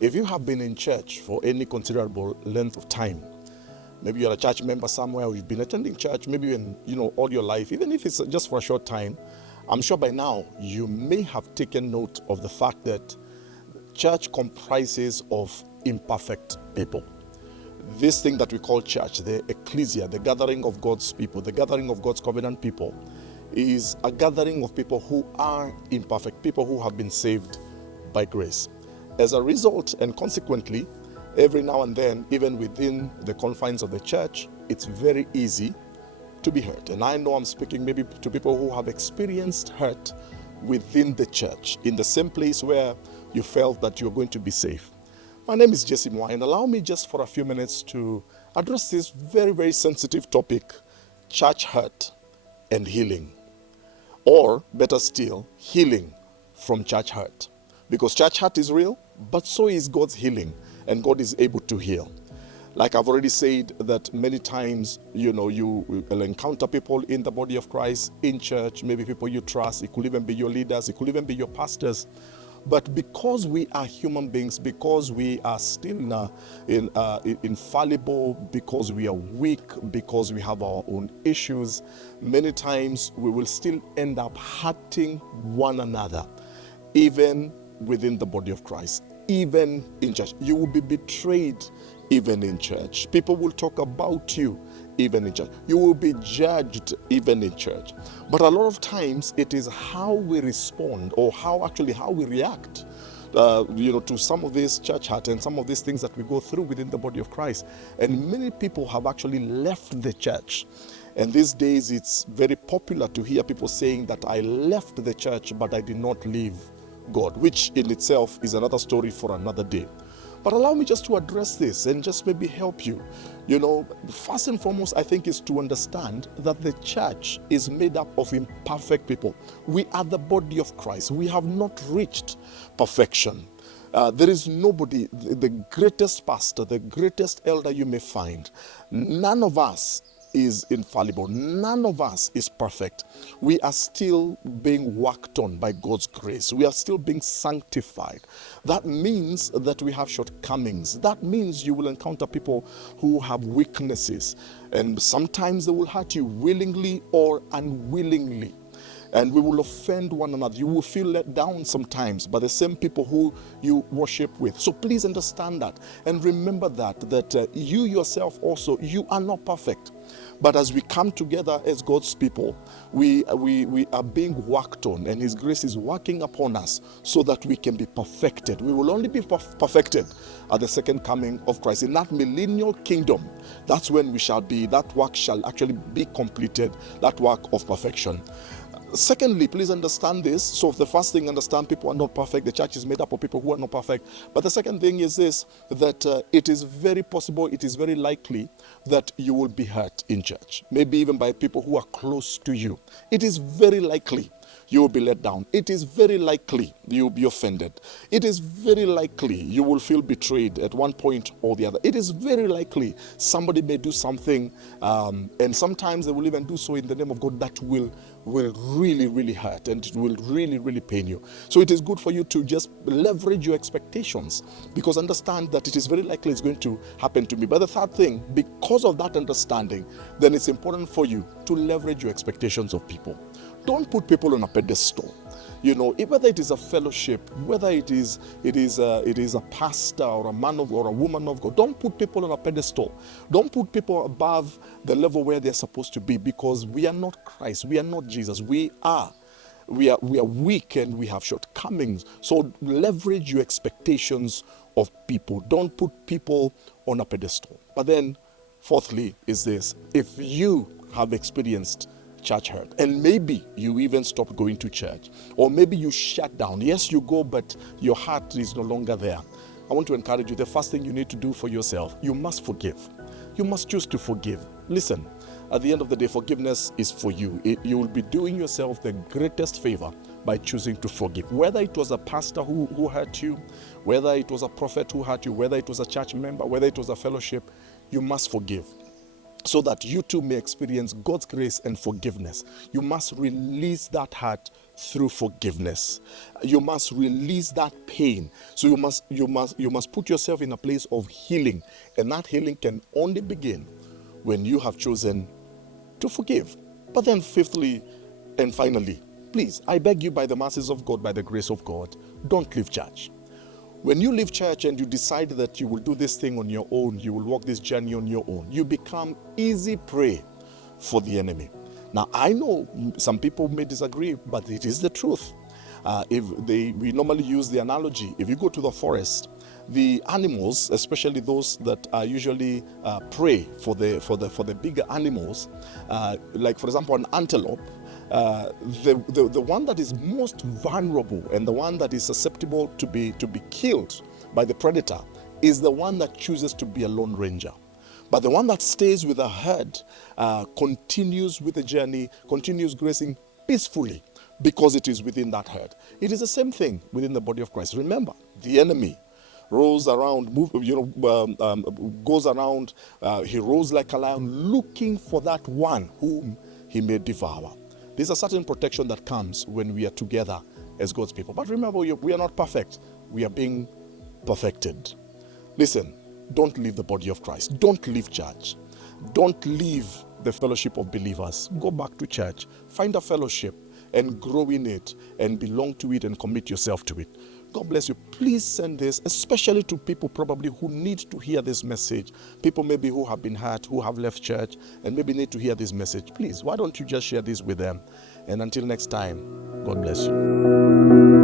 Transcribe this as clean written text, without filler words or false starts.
If you have been in church for any considerable length of time, maybe you're a church member somewhere, or you've been attending church, maybe all your life, even if it's just for a short time, I'm sure by now you may have taken note of the fact that church comprises of imperfect people. This thing that we call church, the ecclesia, the gathering of God's people, the gathering of God's covenant people, is a gathering of people who are imperfect, people who have been saved by grace. As a result, and consequently, every now and then, even within the confines of the church, it's very easy to be hurt. And I know I'm speaking maybe to people who have experienced hurt within the church, in the same place where you felt that you're going to be safe. My name is Mwai, and allow me just for a few minutes to address this very, very sensitive topic, church hurt and healing. Or, better still, healing from church hurt. Because church hurt is real, but so is God's healing, and God is able to heal. Like I've already said that many times, you will encounter people in the body of Christ, in church, maybe people you trust, it could even be your leaders, it could even be your pastors. But because we are human beings, because we are still infallible, because we are weak, because we have our own issues, many times we will still end up hurting one another, even within the body of Christ, even in church. You will be betrayed even in church. People will talk about you even in church. You will be judged even in church. But a lot of times it is how we respond, or how we react to some of this church hurt and some of these things that we go through within the body of Christ. And many people have actually left the church. And these days it's very popular to hear people saying that I left the church but I did not leave God, which in itself is another story for another day. But allow me just to address this and just maybe help you. First and foremost, I think, is to understand that the church is made up of imperfect people. We are the body of Christ. We have not reached perfection. There is nobody, the greatest pastor, the greatest elder you may find, none of us is infallible. None of us is perfect. We are still being worked on by God's grace. We are still being sanctified. That means that we have shortcomings. That means you will encounter people who have weaknesses, and sometimes they will hurt you willingly or unwillingly. And we will offend one another. You will feel let down sometimes by the same people who you worship with. So please understand that. And remember that you yourself also, you are not perfect. But as we come together as God's people, we are being worked on, and His grace is working upon us so that we can be perfected. We will only be perfected at the second coming of Christ. In that millennial kingdom, that's when we shall be, that work shall actually be completed, that work of perfection. Secondly, please understand this. So the first thing, understand people are not perfect. The church is made up of people who are not perfect. But the second thing is this, that it is very possible, it is very likely that you will be hurt in church. Maybe even by people who are close to you. It is very likely you will be let down. It is very likely you will be offended. It is very likely you will feel betrayed at one point or the other. It is very likely somebody may do something, and sometimes they will even do so in the name of God that will really, really hurt, and it will really, really pain you. So it is good for you to just leverage your expectations, because understand that it is very likely it's going to happen to me. But the third thing, because of that understanding, then it's important for you to leverage your expectations of people. Don't put people on a pedestal. Whether it is a fellowship, whether it is a pastor or a man or a woman of God, don't put people on a pedestal. Don't put people above the level where they're supposed to be, because we are not Christ. We are not Jesus. We are weak and we have shortcomings. So leverage your expectations of people. Don't put people on a pedestal. But then, fourthly, is this: if you have experienced church hurt, and maybe you even stopped going to church, or maybe you shut down. Yes, you go, but your heart is no longer there. I want to encourage you, the first thing you need to do for yourself, you must forgive. You must choose to forgive. Listen, at the end of the day, forgiveness is for you. You will be doing yourself the greatest favor by choosing to forgive. Whether it was a pastor who hurt you, whether it was a prophet who hurt you, whether it was a church member, whether it was a fellowship, you must forgive. so that you too may experience God's grace and forgiveness. You must release that hurt through forgiveness. You must release that pain. So you must put yourself in a place of healing, and that healing can only begin when you have chosen to forgive. But then fifthly and finally, please, I beg you by the mercies of God, by the grace of God, don't leave church. When you leave church and you decide that you will do this thing on your own, you will walk this journey on your own, you become easy prey for the enemy. Now, I know some people may disagree, but it is the truth. We normally use the analogy, if you go to the forest, the animals, especially those that are usually prey for the bigger animals, like for example an antelope, the one that is most vulnerable and the one that is susceptible to be killed by the predator is the one that chooses to be a lone ranger. But the one that stays with a herd continues with the journey, continues grazing peacefully because it is within that herd. It is the same thing within the body of Christ. Remember, the enemy rolls around, goes around, he rolls like a lion looking for that one whom he may devour. There's a certain protection that comes when we are together as God's people. But remember, we are not perfect. We are being perfected. Listen, don't leave the body of Christ. Don't leave church. Don't leave the fellowship of believers. Go back to church. Find a fellowship and grow in it and belong to it and commit yourself to it. God bless you. Please send this, especially to people probably who need to hear this message. People maybe who have been hurt, who have left church, and maybe need to hear this message. Please, why don't you just share this with them? And until next time, God bless you.